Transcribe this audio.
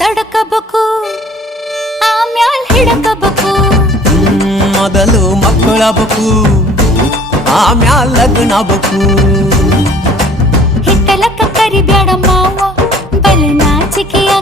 ತಡಕಬೇಕು ಆಮ್ಯಾಲ್ ಹಿಡಕಬೇಕು ಮೊದಲು ಮಕ್ಕಳಬೇಕು ಆಮ್ಯಾಲ್ ಲಗ್ನಬೇಕು ಹಿತ್ತಲಕ್ಕ ಕರಿಬ್ಯಾಡ ಮಾವ ಬಲ ನಾಚಿಕೆಯ